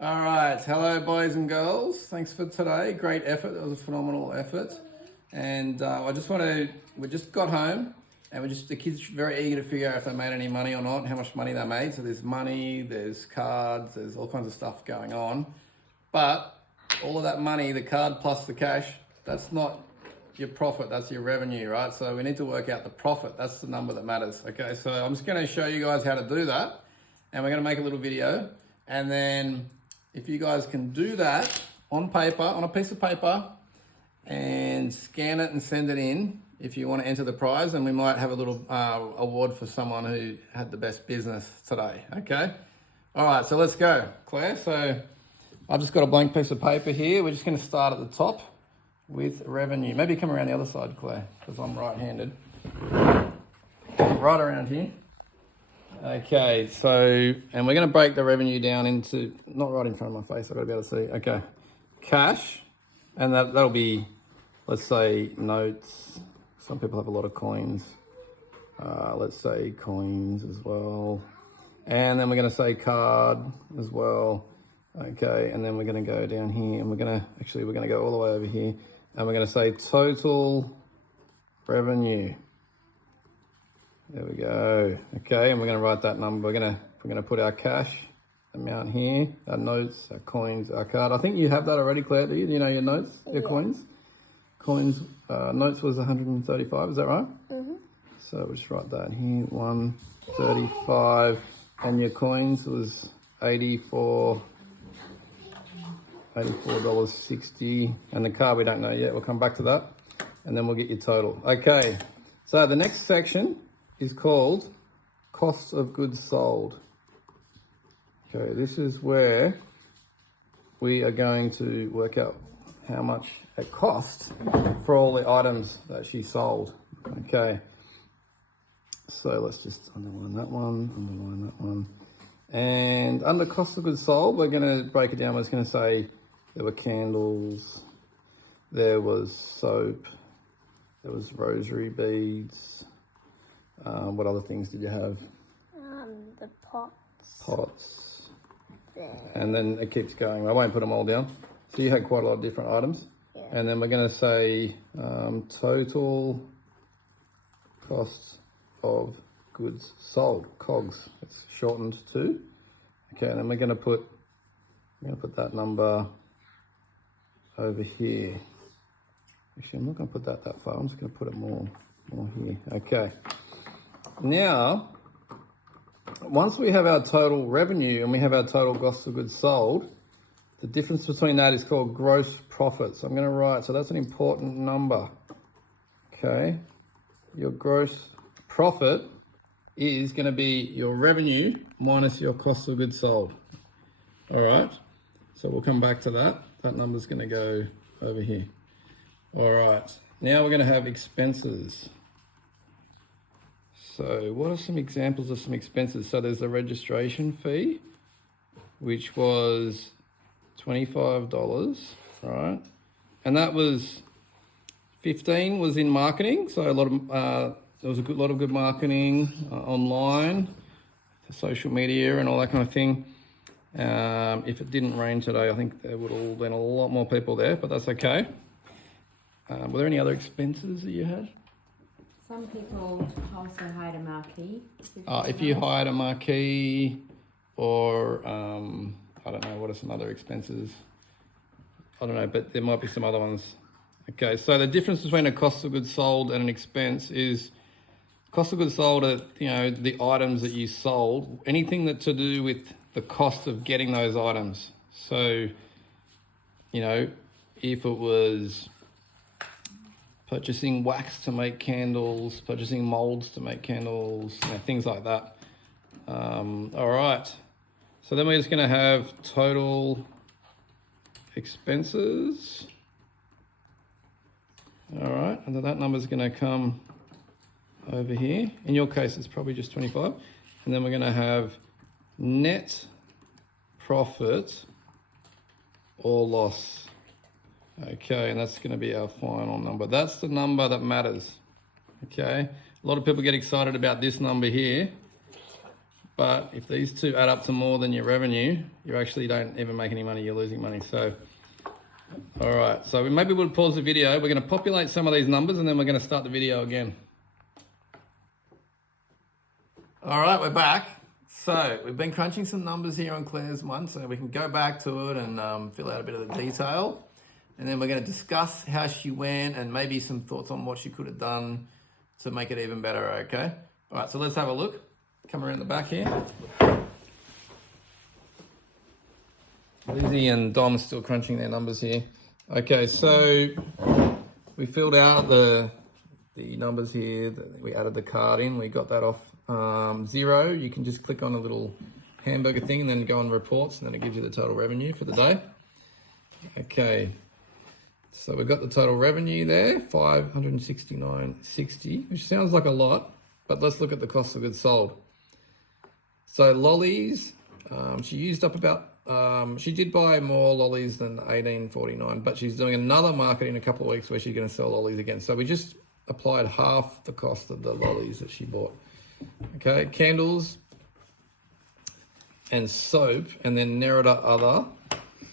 All right, hello boys and girls. Thanks for today. Great effort. That was a phenomenal effort. And we just got home and the kids are very eager to figure out if they made any money or not, how much money they made. So there's money, there's cards, there's all kinds of stuff going on. But all of that money, the card plus the cash, that's not your profit, that's your revenue, right? So we need to work out the profit. That's the number that matters. Okay, so I'm just gonna show you guys how to do that. And we're gonna make a little video. And then if you guys can do that on paper, on a piece of paper, and scan it and send it in if you want to enter the prize, and we might have a little award for someone who had the best business today, okay? All right, so let's go, Claire. So I've just got a blank piece of paper here. We're just going to start at the top with revenue. Maybe come around the other side, Claire, because I'm right-handed. Right around here. Okay, so, and we're going to break the revenue down into, not right in front of my face, I've got to be able to see. Okay, cash, and that'll be, let's say, notes. Some people have a lot of coins. Let's say coins as well. And then we're going to say card as well. Okay, and then we're going to go down here, and we're going to go all the way over here, and we're going to say total revenue. There we go. Okay, and we're going to write that number. We're going to put our cash amount here, our notes, our coins, our card. I think you have that already, Claire. Do you? Do you know your notes, your coins? Coins, notes was 135. Is that right? Mm-hmm. So we'll just write that here. 135, and your coins was $84.60, and the card we don't know yet. We'll come back to that, and then we'll get your total. Okay. So the next section is called cost of goods sold. Okay, this is where we are going to work out how much it cost for all the items that she sold. Okay, so let's just underline that one. And under cost of goods sold, we're going to break it down. We're just going to say there were candles, there was soap, there was rosary beads. What other things did you have? The pots. Pots. And then it keeps going. I won't put them all down. So you had quite a lot of different items. Yeah. And then we're going to say total cost of goods sold, COGS. It's shortened to. Okay, and then we're going to put that number over here. Actually, I'm not going to put that far. I'm just going to put it more here. Okay. Now, once we have our total revenue and we have our total cost of goods sold, the difference between that is called gross profit. So I'm going to write, so that's an important number. Okay. Your gross profit is going to be your revenue minus your cost of goods sold. All right. So we'll come back to that. That number's going to go over here. All right. Now we're going to have expenses. So what are some examples of some expenses? So there's the registration fee, which was $25, right? And that was 15 was in marketing. So a lot of there was a lot of good marketing online, social media, and all that kind of thing. If it didn't rain today, I think there would have been a lot more people there, but that's okay. Were there any other expenses that you had? Some people also hired a marquee. If you hired a marquee, or I don't know, what are some other expenses? I don't know, but there might be some other ones. Okay, so the difference between a cost of goods sold and an expense is cost of goods sold are, the items that you sold, anything that to do with the cost of getting those items. So, if it was purchasing wax to make candles, purchasing molds to make candles, things like that. All right. So then we're just going to have total expenses. All right. And then that number is going to come over here. In your case, it's probably just 25. And then we're going to have net profit or loss. Okay, and that's going to be our final number. That's the number that matters. Okay, a lot of people get excited about this number here, But if these two add up to more than your revenue, you actually don't even make any money, you're losing money. So, all right, so maybe we'll pause the video. We're gonna populate some of these numbers and then we're gonna start the video again. All right, we're back. So we've been crunching some numbers here on Claire's one, so we can go back to it and fill out a bit of the detail. And then we're going to discuss how she went and maybe some thoughts on what she could have done to make it even better, okay? All right, so let's have a look. Come around the back here. Lizzie and Dom are still crunching their numbers here. Okay, so we filled out the numbers here. We added the card in. We got that off 0. You can just click on a little hamburger thing and then go on reports, and then it gives you the total revenue for the day. Okay. So we've got the total revenue there, $569.60, which sounds like a lot, but let's look at the cost of goods sold. So lollies, she used up about, she did buy more lollies than $18.49, but she's doing another market in a couple of weeks where she's going to sell lollies again. So we just applied half the cost of the lollies that she bought. Okay, candles and soap, and then Nerida other.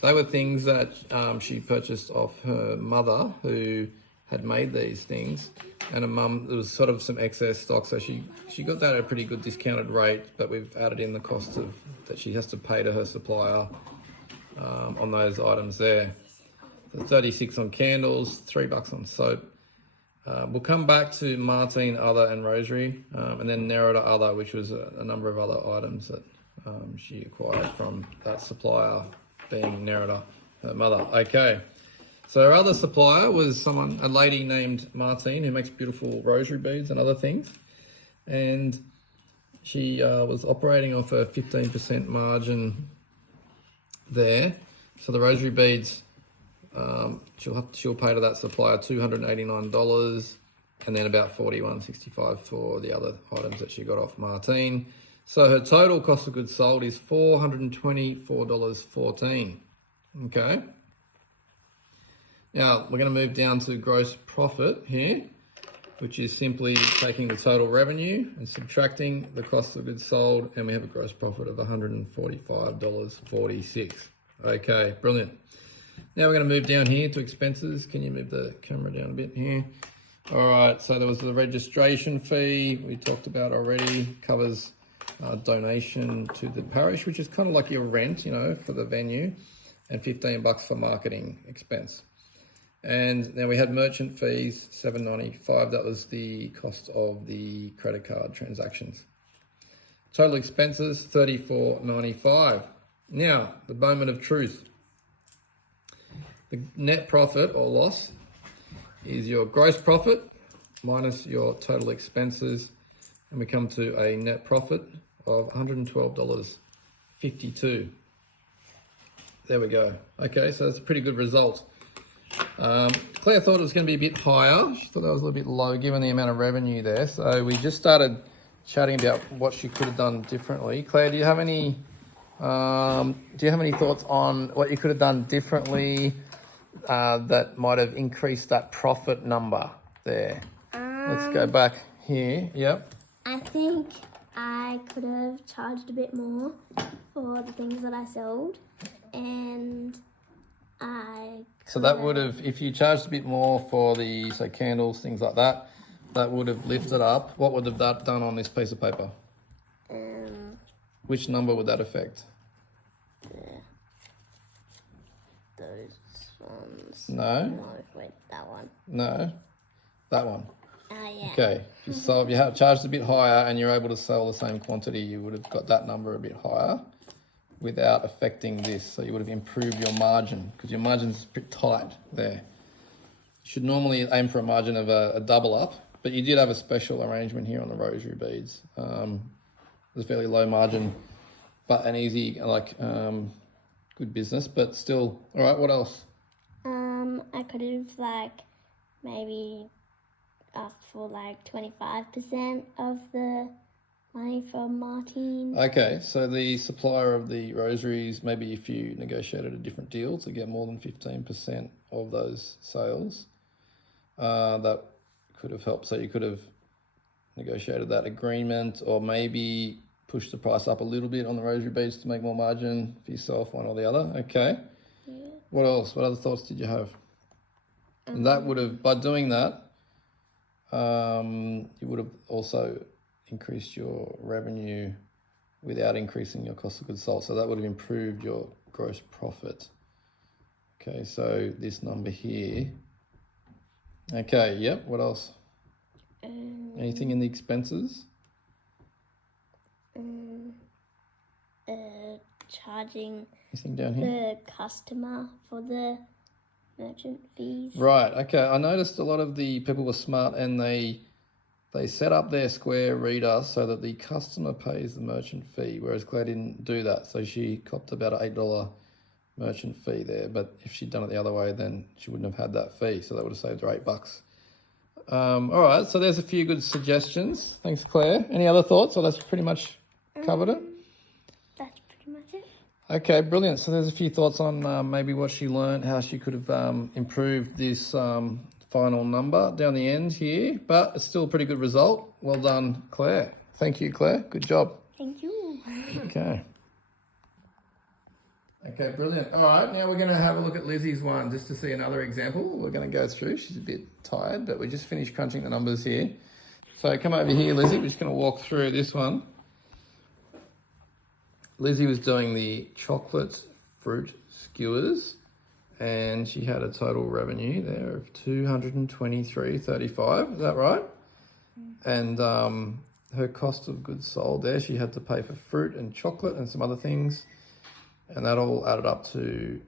They were things that she purchased off her mother, who had made these things, and her mum, there was sort of some excess stock, so she got that at a pretty good discounted rate, but we've added in the cost of that she has to pay to her supplier on those items there. So 36 on candles, $3 on soap. We'll come back to Martine other and Rosary, and then Nerida other, which was a number of other items that she acquired from that supplier, being Nerida, her mother. Okay, so her other supplier was a lady named Martine, who makes beautiful rosary beads and other things, and she was operating off a 15% margin there. So the rosary beads, she'll pay to that supplier $289, and then about $41.65 for the other items that she got off Martine. So her total cost of goods sold is $424.14. Okay. Now we're going to move down to gross profit here, which is simply taking the total revenue and subtracting the cost of goods sold, and we have a gross profit of $145.46. Okay, brilliant. Now we're going to move down here to expenses. Can you move the camera down a bit here? All right, so there was the registration fee we talked about already, covers donation to the parish, which is kind of like your rent, you know, for the venue, and $15 for marketing expense. And now we had merchant fees, $7.95. That was the cost of the credit card transactions. Total expenses, $34.95. Now, the moment of truth. The net profit or loss is your gross profit minus your total expenses, and we come to a net profit of $112.52. There we go. Okay, so that's a pretty good result. Claire thought it was going to be a bit higher. She thought that was a little bit low given the amount of revenue there. So we just started chatting about what she could have done differently. Claire, do you have any thoughts on what you could have done differently that might have increased that profit number there? Let's go back here. Yep. I think I could have charged a bit more for the things that I sold, and So that would have, if you charged a bit more for the, say, candles, things like that, that would have lifted up. What would have that done on this piece of paper? Which number would that affect? those ones. No. No, wait, that one. No. That one. Yeah. Okay. So if you have charged a bit higher and you're able to sell the same quantity, you would have got that number a bit higher without affecting this. So you would have improved your margin, because your margin's pretty tight there. You should normally aim for a margin of a double up, but you did have a special arrangement here on the rosary beads. It's a fairly low margin, but an easy, good business, but still. All right, what else? I could have maybe asked for 25% of the money from Martine. Okay, so the supplier of the rosaries, maybe if you negotiated a different deal to get more than 15% of those sales, that could have helped. So you could have negotiated that agreement, or maybe push the price up a little bit on the rosary beads to make more margin for yourself, one or the other. Okay. Yeah. What else? What other thoughts did you have? And that would have, by doing that, you would have also increased your revenue without increasing your cost of goods sold. So that would have improved your gross profit. Okay, so this number here. Okay, yep, what else? Anything in the expenses? Charging Anything down here? the customer for the merchant fees. Right, okay. I noticed a lot of the people were smart and they set up their Square reader so that the customer pays the merchant fee, whereas Claire didn't do that. So she copped about an $8 merchant fee there. But if she'd done it the other way, then she wouldn't have had that fee. So that would have saved her $8. All right, so there's a few good suggestions. Thanks, Claire. Any other thoughts, or that's pretty much covered it? That's pretty much it. Okay, brilliant. So there's a few thoughts on maybe what she learned, how she could have improved this final number down the end here, but it's still a pretty good result. Well done, Claire. Thank you, Claire. Good job. Thank you. Okay. Okay, brilliant. All right, now we're going to have a look at Lizzie's one just to see another example. We're going to go through. She's a bit tired, but we just finished crunching the numbers here. So come over here, Lizzie. We're just going to walk through this one. Lizzie was doing the chocolate fruit skewers, and she had a total revenue there of $223.35. Is that right? And her cost of goods sold there, she had to pay for fruit and chocolate and some other things, and that all added up to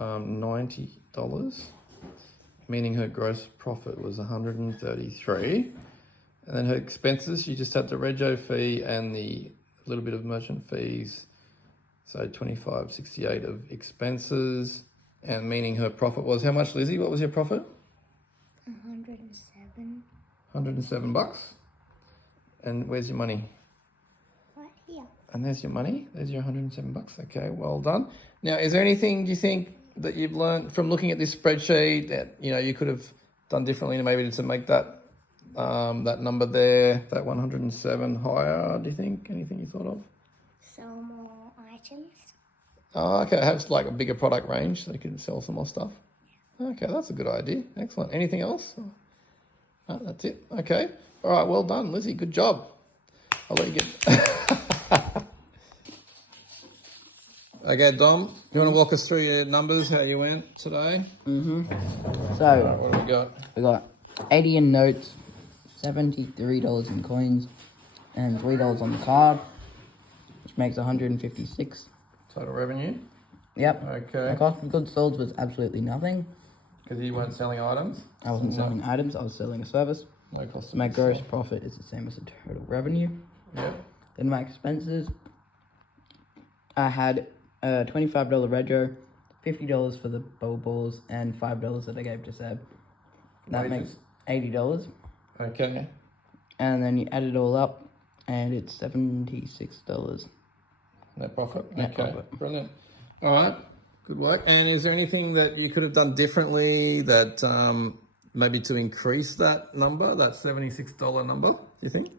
$90, meaning her gross profit was $133. And then her expenses, she just had the rego fee and the little bit of merchant fees, so $25.68 of expenses, and meaning her profit was how much, Lizzie? What was your profit? 107. $107. And where's your money? Right here. And there's your money. There's your $107. Okay, well done. Now, is there anything, do you think, that you've learned from looking at this spreadsheet that you could have done differently, maybe to make that that number there, that 107 higher? Do you think anything you thought of? Sell more items. Oh, okay. Have like a bigger product range so they can sell some more stuff. Okay, that's a good idea. Excellent. Anything else? No, that's it. Okay. All right. Well done, Lizzie. Good job. I'll let you get. Okay, Dom. You want to walk us through your numbers? How you went today? So What do we got? we got 80 in notes, $73 in coins, and $3 on the card, which makes 156. Total revenue. Yep. Okay. The cost of goods sold was absolutely nothing. Because you weren't selling items. I wasn't selling items, I was selling a service. No cost. So my gross profit is the same as the total revenue. Yeah. Then my expenses, I had a $25 rego, $50 for the bowl balls, and $5 that I gave to Seb. That Wages. makes $80. Okay. And then you add it all up, and it's $76. Net profit. Net Okay. profit. Brilliant. All right. Good work. And is there anything that you could have done differently that maybe to increase that number, that $76 number, do you think?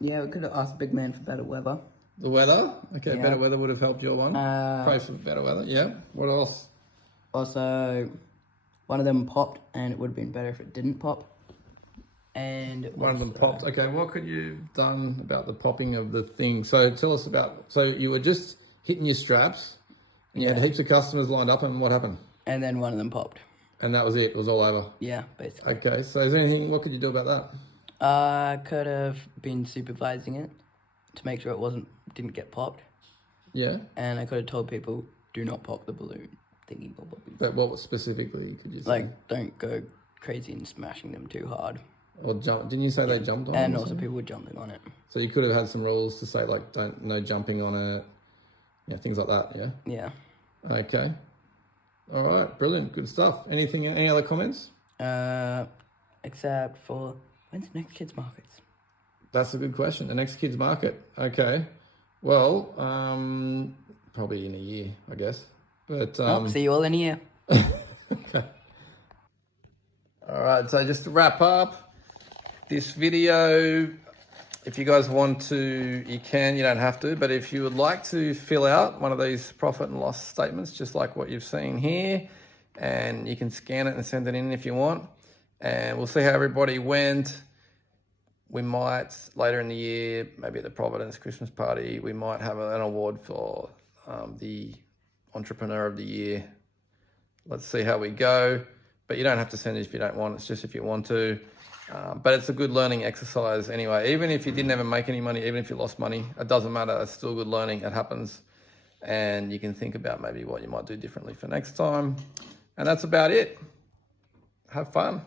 Yeah, we could have asked Big Man for better weather. The weather? Okay, Yeah. better weather would have helped your one. Pray for better weather. Yeah. What else? Also, one of them popped, and it would have been better if it didn't pop. And One of them also- popped. Okay, what could you have done about the popping of the thing? So tell us about, so you were just hitting your straps, and you had heaps of customers lined up, and what happened? And then one of them popped. And that was it. It was all over. Yeah, basically. Okay, so is there anything, what could you do about that? I could have been supervising it to make sure didn't get popped. Yeah. And I could have told people, do not pop the balloon thingy. But what specifically could you say? Like, don't go crazy and smashing them too hard. Or jump? Didn't you say they jumped on it? And or also something? people were jumping on it. So you could have had some rules to say like no jumping on it, things like that. Yeah. Yeah. Okay. All right. Brilliant. Good stuff. Any other comments? Except for, when's the next kids' markets? That's a good question. The next kids market. Okay. Well, probably in a year, I guess. But See you all in a year. okay. All right. So just to wrap up this video, if you guys want to, you can, you don't have to, but if you would like to fill out one of these profit and loss statements, just like what you've seen here, and you can scan it and send it in if you want, and we'll see how everybody went. We might, later in the year, maybe at the Providence Christmas party, we might have an award for the Entrepreneur of the Year. Let's see how we go, but you don't have to send it if you don't want, it's just if you want to. But it's a good learning exercise anyway. Even if you didn't ever make any money, even if you lost money, it doesn't matter. It's still good learning. It happens. And you can think about maybe what you might do differently for next time. And that's about it. Have fun.